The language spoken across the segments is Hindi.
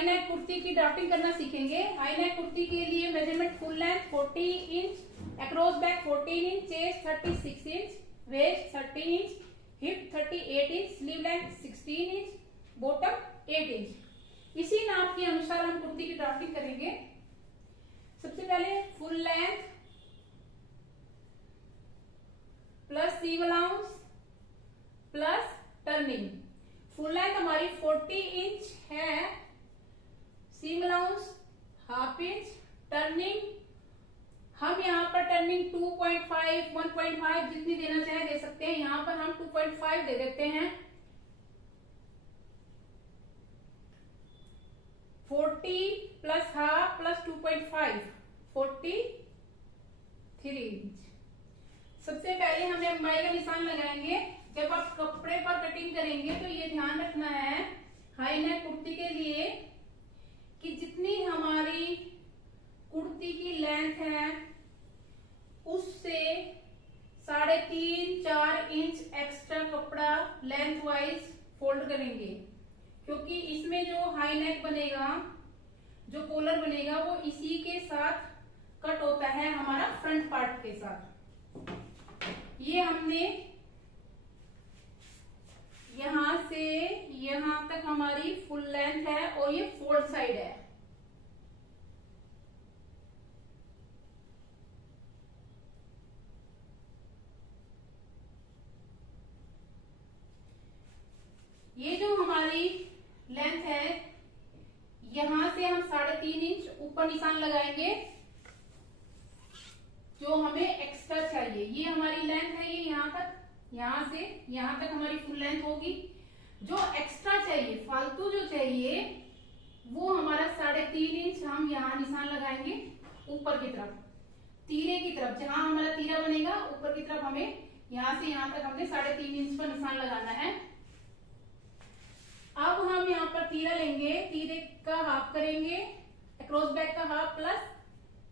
हाई नेक कुर्ती की ड्राफ्टिंग करना सीखेंगे। हाई नेक कुर्ती के लिए measurement full length 40 inch, across back 14 inch, chest 36 inch, waist 30 inch, hip 38 inch, sleeve length 16 inch, bottom 8 inch. इसी नाप के अनुसार हम कुर्ती की ड्राफ्टिंग करेंगे। सबसे पहले full length plus seam allowance plus turning. Full length हमारी 40 इंच है, seam allowance half inch, turning हम यहाँ पर टर्निंग 2.5 1.5 जितनी देना चाहे दे सकते हैं। यहाँ पर हम 2.5 दे देते हैं। 40 प्लस हाफ प्लस 2.5 43 इंच। सबसे पहले हम लंबाई का निशान लगाएंगे। जब आप कपड़े पर कटिंग करेंगे तो ये ध्यान रखना है हाई नेक कुर्ती के लिए कि जितनी हमारी कुर्ती की लेंथ है उससे 3.5-4 इंच एक्स्ट्रा कपड़ा लेंथ वाइज फोल्ड करेंगे, क्योंकि इसमें जो हाई नेक बनेगा, जो कॉलर बनेगा वो इसी के साथ कट होता है हमारा फ्रंट पार्ट के साथ। ये हमने यहां से यहां तक हमारी फुल लेंथ है और ये फोल्ड साइड है। ये जो हमारी लेंथ है यहां से हम 3.5 इंच ऊपर निशान लगाएंगे जो हमें एक्स्ट्रा चाहिए। ये हमारी लेंथ है, ये यहां तक, यहां से यहां तक हमारी फुल लेंथ होगी। जो एक्स्ट्रा चाहिए, फालतू जो चाहिए, वो हमारा 3.5 इंच हम यहाँ निशान लगाएंगे ऊपर की तरफ, तीरे की तरफ। जहां हमारा तीरा बनेगा ऊपर की तरफ हमें यहां से यहां तक हमने 3.5 इंच पर निशान लगाना है। अब हम यहाँ पर तीरा लेंगे, तीरे का हाफ करेंगे, अक्रॉस बैक का half plus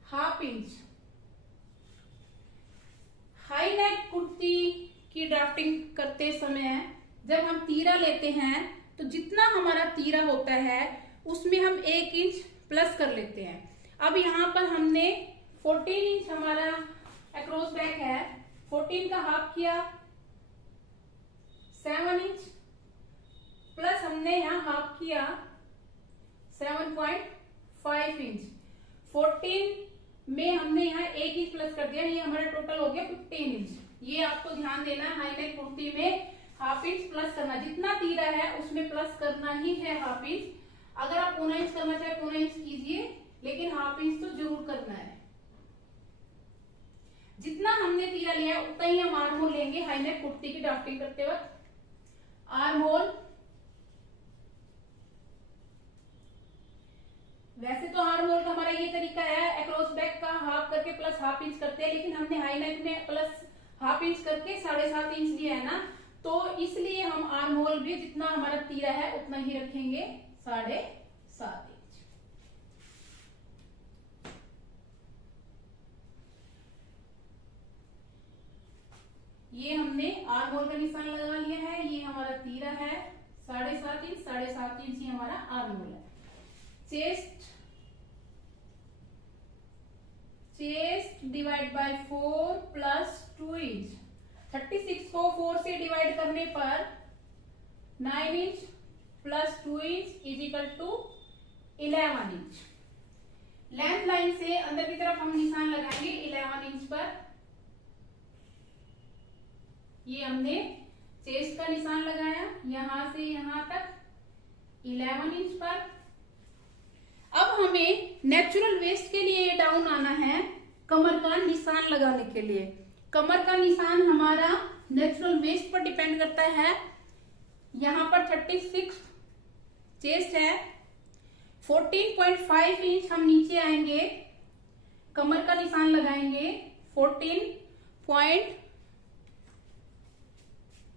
half inch. High neck kurti की ड्राफ्टिंग करते समय जब हम तीरा लेते हैं तो जितना हमारा तीरा होता है उसमें हम 1 इंच प्लस कर लेते हैं। अब यहाँ पर हमने 14 इंच हमारा अक्रॉस बैक है, 14 का हाफ किया 7 इंच, प्लस हमने यहाँ हाफ किया 7.5 इंच। 14 में हमने यहाँ 1 इंच प्लस कर दिया, ये हमारा टोटल हो गया 15 इंच। ये आपको ध्यान देना है, हाई नेक कुर्ती में हाफ इंच प्लस करना, जितना तीरा है उसमें प्लस करना ही है हाफ इंच। अगर आप 1 इंच करना चाहे 1 इंच कीजिए, लेकिन हाफ इंच तो जरूर करना है। जितना हमने तीरा लिया उतना ही हम आर्म होल लेंगे हाई नेक कुर्ती की ड्राफ्टिंग करते वक्त। आर्म होल वैसे तो आर्म होल का हमारा ये तरीका है, अक्रॉस बैक का हाफ करके प्लस हाफ इंच करते हैं, लेकिन हमने हाई नेक में प्लस हाफ इंच करके 7.5 इंच लिया है ना, तो इसलिए हम आर्म होल भी जितना हमारा तीरा है उतना ही रखेंगे 7.5 इंच। ये हमने आर्म होल का निशान लगा लिया है। ये हमारा तीरा है 7.5 इंच, 7.5 इंच ही हमारा आर्म होल है। Chest divide by 4 plus 2 inch. 36 को 4 से डिवाइड करने पर 9 inch plus 2 inch is equal to 11 inch. Length line से अंदर की तरफ हम निशान लगाएंगे 11 इंच पर। ये हमने चेस्ट का निशान लगाया यहां से यहां तक 11 इंच पर। अब हमें नेचुरल वेस्ट के लिए डाउन आना है कमर का निशान लगाने के लिए। कमर का निशान हमारा नेचुरल वेस्ट पर डिपेंड करता है। यहां पर 36 चेस्ट है, 14.5 इंच हम नीचे आएंगे, कमर का निशान लगाएंगे 14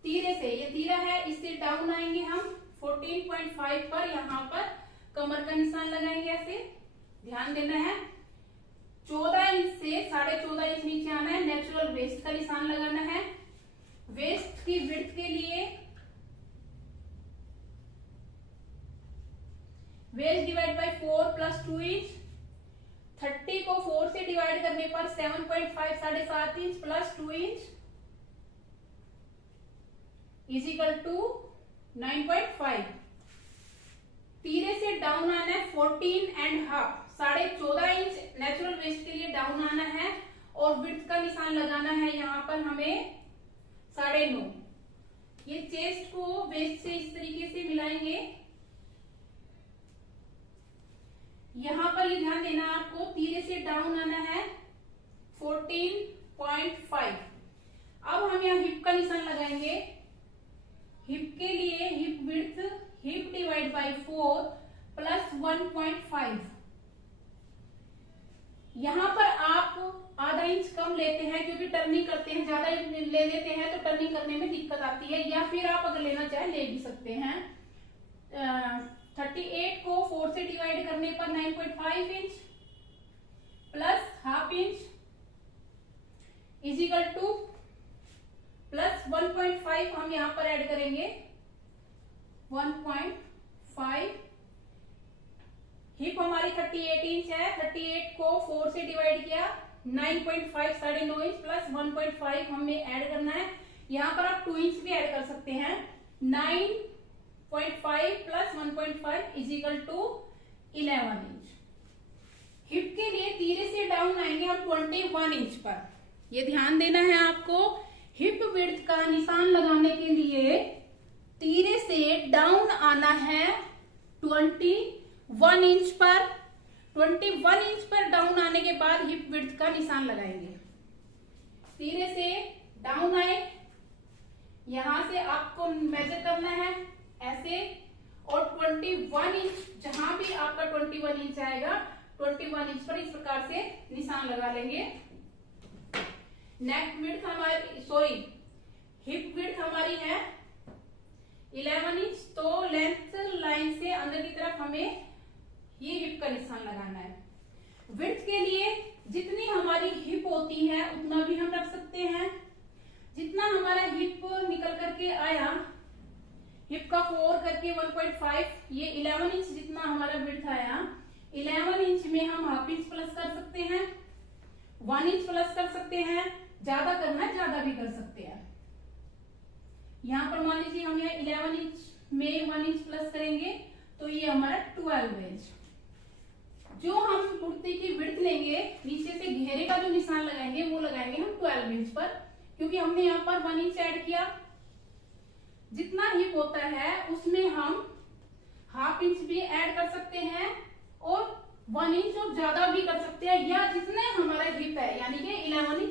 तीरे से, ये तीरा है इससे डाउन आएंगे हम 14.5 पर, यहां पर कमर का निशान लगाएंगे। ऐसे ध्यान देना है। 14 इंच से 14.5 इंच नीचे आना है, नेचुरल वेस्ट का निशान लगाना है। वेस्ट की विड्थ के लिए waist divide by 4 plus 2 inch, 30 को 4 से डिवाइड करने पर 7.5 7.5 inch plus 2 inch is equal to 9.5। तीरे से डाउन आना है 14.5, 14.5 इंच नेचुरल वेस्ट के लिए डाउन आना है और विड्थ का निशान लगाना है यहाँ पर हमें 9.5। ये चेस्ट को वेस्ट से इस तरीके से मिलाएंगे। यहाँ पर ये ध्यान देना आपको, तीरे से डाउन आना है 14.5। अब हम यहाँ हिप का निशान लगाएंगे। हिप के लिए hip width hip divide by 4 plus 1.5। यहाँ पर आप आधा इंच कम लेते हैं क्योंकि टर्निंग करते हैं, ज्यादा ले लेते हैं तो टर्निंग करने में दिक्कत आती है, या फिर आप अगर लेना चाहे ले भी सकते हैं। 38 को 4 से डिवाइड करने पर 9.5 inch plus half inch is equal two plus 1.5 हम यहां पर ऐड करेंगे 1.5। हिप हमारी 38 इंच है, 38 को 4 से डिवाइड किया 9.5 9.5 इंच प्लस 1.5 हमें ऐड करना है। यहां पर आप 2 इंच भी ऐड कर सकते हैं। 9.5 plus 1.5 is equal to 11 inch. Hip के लिए तीरे से डाउन आएंगे हम 21 इंच पर। ये ध्यान देना है आपको, हिप विड्थ का निशान लगाने के लिए तीरे से डाउन आना है 21 इंच पर। 21 इंच पर डाउन आने के बाद हिप विड्थ का निशान लगाएंगे। तीरे से डाउन आए, यहां से आपको मेजर करना है ऐसे, और 21 इंच जहां भी आपका 21 इंच आएगा 21 इंच पर इस प्रकार से निशान लगा लेंगे। नेक विड्थ हमारी हिप विड्थ हमारी है 11 इंच, तो लेंथ लाइन से अंदर की तरफ हमें ये हिप का निशान लगाना है। विड्थ के लिए जितनी हमारी हिप होती है उतना भी हम रख सकते हैं। जितना हमारा हिप निकल करके आया, हिप का 4 करके 1.5, ये 11 इंच जितना हमारा विड्थ आया, 11 इंच में हम हाफ इंच प्लस कर सकते हैं, 1 इंच प्लस कर सकते हैं, ज्यादा करना है ज्यादा भी कर सकते हैं। यहां पर मान लीजिए हम यहाँ 11 इंच में 1 इंच प्लस करेंगे तो ये हमारा 12 इंच। जो हम कुर्ती की विड्थ लेंगे, नीचे से घेरे का जो निशान लगाएंगे वो लगाएंगे हम 12 इंच पर, क्योंकि हमने यहाँ पर 1 इंच ऐड किया। जितना हिप होता है उसमें हम हाफ इंच भी ऐड कर सकते हैं और 1 इंच और ज्यादा भी कर सकते हैं, या जितने हमारा हिप है यानी कि 11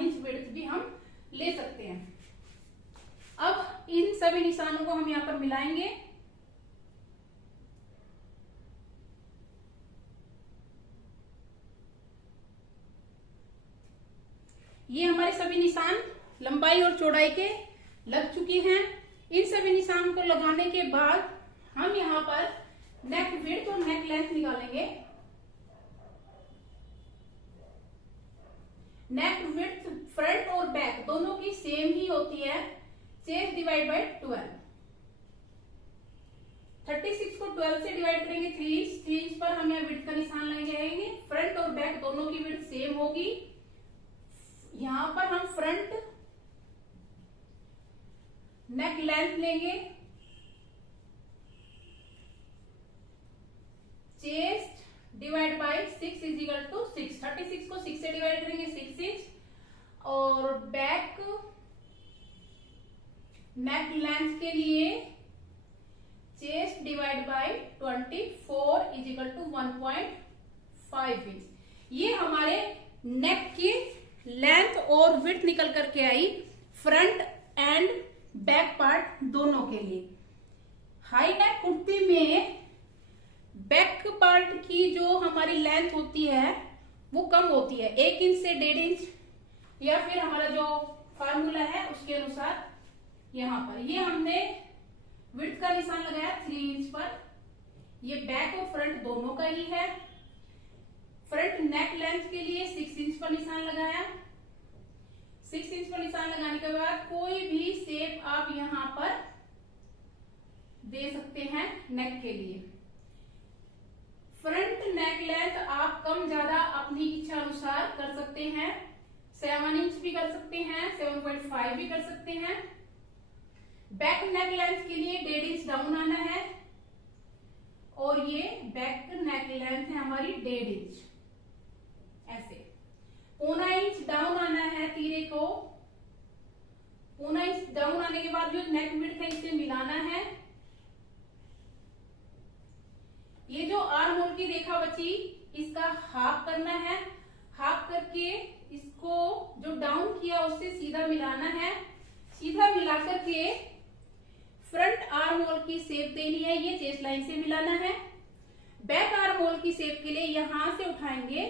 इंच विड्थ भी हम ले सकते हैं। अब इन सभी निशानों को हम यहाँ पर मिलाएंगे। ये हमारे सभी निशान लंबाई और चौड़ाई के लग चुकी हैं। इन सभी निशान को लगाने के बाद हम यहाँ पर नेक विड्थ और नेक लेंथ निकालेंगे। नेक विड्थ फ्रंट और बैक दोनों की सेम ही होती है, चेस्ट डिवाइड बाय 12। 36 को 12 से डिवाइड करेंगे 3 इंच पर हम यहाँ विड्थ का निशान लगाएंगे। फ्रंट और बैक दोनों की विड्थ सेम होगी। यहां पर हम फ्रंट नेक लेंथ लेंगे, chest divide by 6 is equal to 6। 36 को 6 से डिवाइड करेंगे 6 इंच, और बैक नेक लेंथ के लिए chest divide by 24 is equal to 1.5 inch. ये हमारे नेक की लेंथ और विड्थ निकल करके आई फ्रंट एंड बैक पार्ट दोनों के लिए। हाई नेक कुर्ती में बैक पार्ट की जो हमारी लेंथ होती है वो कम होती है, 1 इंच से 1.5 इंच, या फिर हमारा जो फार्मूला है उसके अनुसार यहाँ पर ये हमने विड्थ का निशान लगाया 3 इंच पर। ये बैक और फ्रंट दोनों का ही है। फ्रंट नेक लेंथ के लिए 6 इंच पर निशान लगाया। 6 इंच पर निशान लगाने के बाद कोई भी शेप आप यहाँ पर दे सकते हैं नेक के लिए। फ्रंट नेक लेंथ आप कम ज्यादा अपनी इच्छा अनुसार कर सकते हैं। 7 इंच भी कर सकते हैं, 7.5 भी कर सकते हैं। बैक नेक लेंथ के लिए 1.5 इंच डाउन आना है और ये बैक नेक लेंथ है हमारी 1.5 इंच। ऐसे 1.25 इंच डाउन आना है तीरे को। 1.25 इंच डाउन आने के बाद जो नेक विड्थ है इसे मिलाना है। ये जो आर्म होल की रेखा बची इसका हाफ करना है। हाफ करके इसको जो डाउन किया उससे सीधा मिलाना है। सीधा मिला करके फ्रंट आर्म होल की शेप देनी है, ये चेस्ट लाइन से मिलाना है। बैक आर्म होल की शेप के लिए यहां से उठाएंगे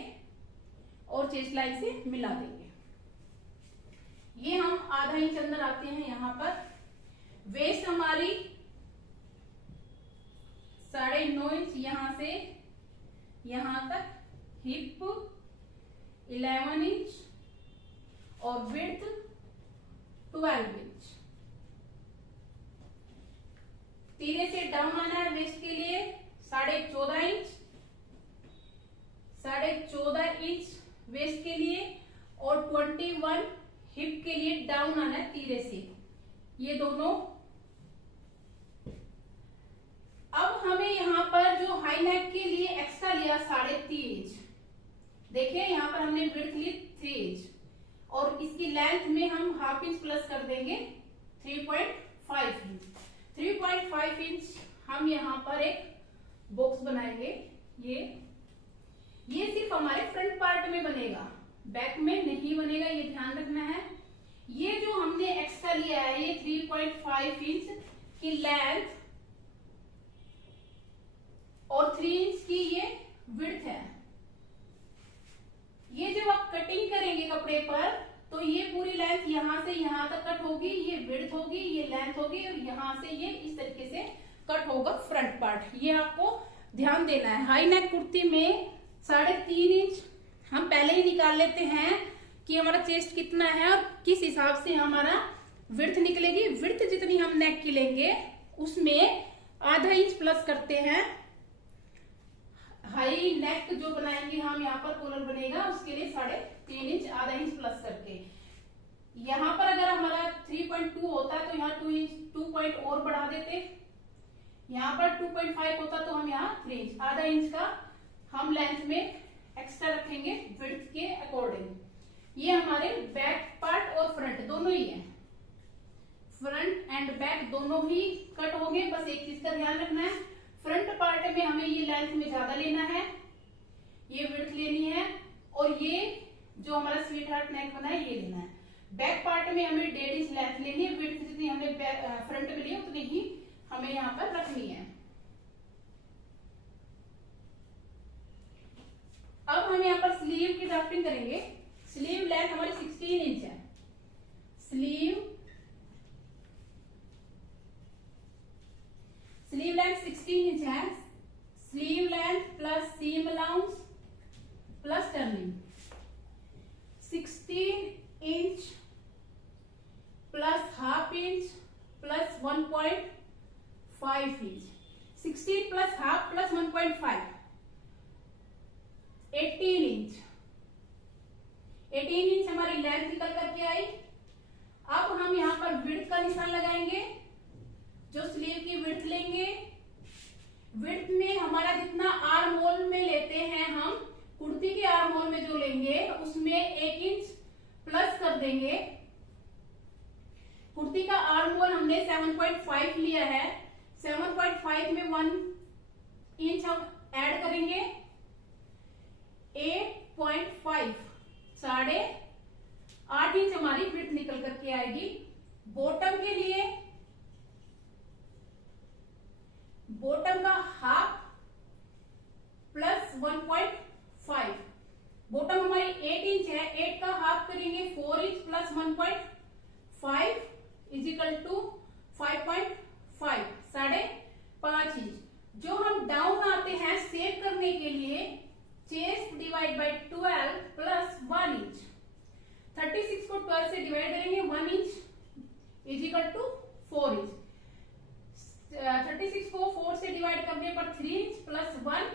और चेस्ट लाइन से मिला देंगे। ये हम आधा इंच अंदर आते हैं। यहां पर वेस्ट हमारी 9.5 इंच यहां से यहां तक, हिप 11 इंच और विड्थ 12 इंच। तीरे से डाउन आना है वेस्ट के लिए 14.5 इंच, 14.5 इंच वेस्ट के लिए और 21 हिप के लिए डाउन आना है तीरे से, ये दोनों। अब हमें यहाँ पर जो हाई नेक के लिए एक्स्ट्रा लिया 3.5 इंच, देखिए यहाँ पर हमने विड्थ ली 3 इंच और इसकी लेंथ में हम हाफ इंच प्लस कर देंगे 3.5 इंच। 3.5 इंच हम यहाँ पर एक बॉक्स बनाएंगे। ये सिर्फ हमारे फ्रंट पार्ट में बनेगा, बैक में नहीं बनेगा, ये ध्यान रखना है। ये जो हमने एक्स्ट्रा लिया है ये 3.5 इंच की लेंथ और 3 इंच की ये विड्थ है। ये जब आप कटिंग करेंगे कपड़े पर तो ये पूरी लेंथ यहां से यहां तक कट होगी, ये विड्थ होगी, ये लेंथ होगी और यहां से ये इस तरीके से कट होगा फ्रंट पार्ट। ये आपको ध्यान देना है। हाई नेक कुर्ती में 3.5 इंच हम पहले ही निकाल लेते हैं कि हमारा चेस्ट कितना है और किस हिसाब से हमारा विड्थ निकलेगी। विड्थ जितनी हम नेक की लेंगे उसमें आधा इंच प्लस करते हैं। हाई नेक जो बनाएंगे हम यहाँ पर कॉलर बनेगा उसके लिए 3.5 इंच, आधा इंच प्लस करके। यहाँ पर अगर हमारा 3.2 होता है तो यहाँ 2 इंच 2 पॉइंट और बढ़ा देते। यहाँ पर 2.5 होता तो हम यहाँ 3 इंच, आधा इंच का हम लेंथ में एक्स्ट्रा रखेंगे विड्थ के अकॉर्डिंग। ये हमारे बैक पार्ट और फ्रंट दोनों ही है, फ्रंट एंड बैक दोनों ही कट हो गए। बस एक चीज का ध्यान रखना है, फ्रंट पार्ट में हमें ये लेंथ में ज्यादा लेना है, ये विड्थ लेनी है और ये जो हमारा स्वीट हार्ट नेक बना है ये लेना है। बैक पार्ट में हमें 1.5 इंच लेंथ लेनी है, विड्थ जितनी हमने फ्रंट में ली उतनी ही हमें यहाँ पर रखनी है। अब हम यहाँ पर स्लीव की ड्राफ्टिंग करेंगे। स्लीव लेंथ हमारी 16 इंच है। स्लीव लेंथ 16 इंच है। Sleeve length plus seam allowance plus turning 16 inch plus half inch plus 1.5 inch. 16 plus half plus 1.5 18 inch. 18 inch हमारी लेंथ निकल करके आई। अब हम यहाँ पर विड्थ का निशान लगाएंगे। जो स्लीव की विड्थ लेंगे, विड्थ में हमारा जितना आर्म होल में लेते हैं हम, कुर्ती के आर्म होल में जो लेंगे उसमें 1 इंच प्लस कर देंगे। कुर्ती का आर्म होल हमने 7.5 लिया है, 7.5 में 1 इंच हम ऐड करेंगे, 8.5 8.5 इंच हमारी विड्थ निकल करके आएगी। बॉटम के लिए बॉटम का हाफ प्लस 1.5, बॉटम हमारी 8 इंच है, 8 का हाफ करेंगे 4 inch plus 1.5 is equal to 5.5, 5.5 inch. जो हम डाउन आते हैं सेव करने के लिए, chest divide by 12 plus 1 inch. 36 को 12 से डिवाइड करेंगे, 1 inch is equal to 4 inch. 36 को 4 से डिवाइड करने पर 3 इंच प्लस 1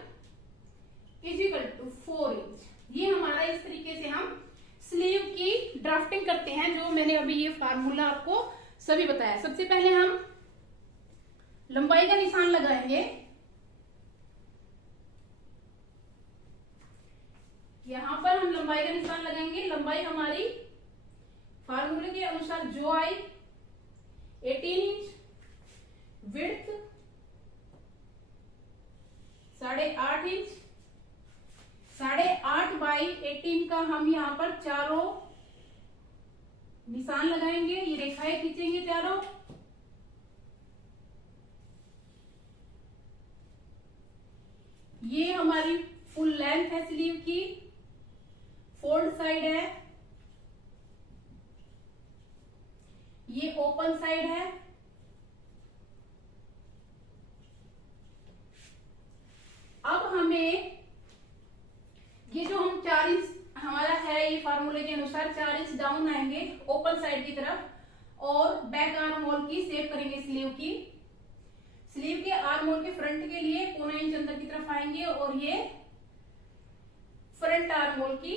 इस तरीके से हम स्लीव की ड्राफ्टिंग करते हैं, जो मैंने अभी ये फार्मूला आपको सभी बताया। सबसे पहले हम लंबाई का निशान लगाएंगे। यहां पर हम लंबाई का निशान लगाएंगे। लंबाई हमारी फार्मूले के अनुसार जो आई 18 इंच, विड्थ 8.5 इंच, 8.5 बाई 18 का हम यहाँ पर चारों निशान लगाएंगे। ये रेखाएं खींचेंगे चारों। ये हमारी फुल लेंथ है स्लीव की, फोल्ड साइड है, ये ओपन साइड है। अब हमें ये जो हम 4 इंच हमारा है, ये फार्मूले के अनुसार 4 इंच डाउन आएंगे ओपन साइड की तरफ, और बैक आर्म होल की शेप करेंगे स्लीव की। स्लीव के आर्म होल के फ्रंट के लिए 1.25 इंच अंदर की तरफ आएंगे, और ये फ्रंट आर्म होल की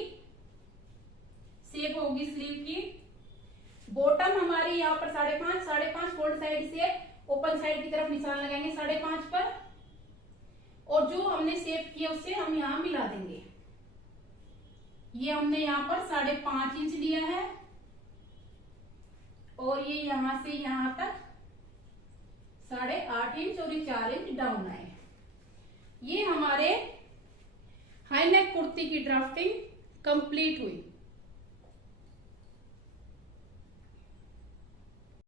शेप होगी स्लीव की। बॉटम हमारी यहाँ पर 5.5 फोल्ड साइड से ओपन साइड की तरफ निशान लगाएंगे 5.5 पर, और जो हमने शेप किया उससे हम यहाँ मिला देंगे। ये हमने यहाँ पर 5.5 इंच लिया है, और ये यहां से यहां तक 8.5 इंच, और ये 4 इंच डाउन आए। ये हमारे हाई नेक कुर्ती की ड्राफ्टिंग कंप्लीट हुई।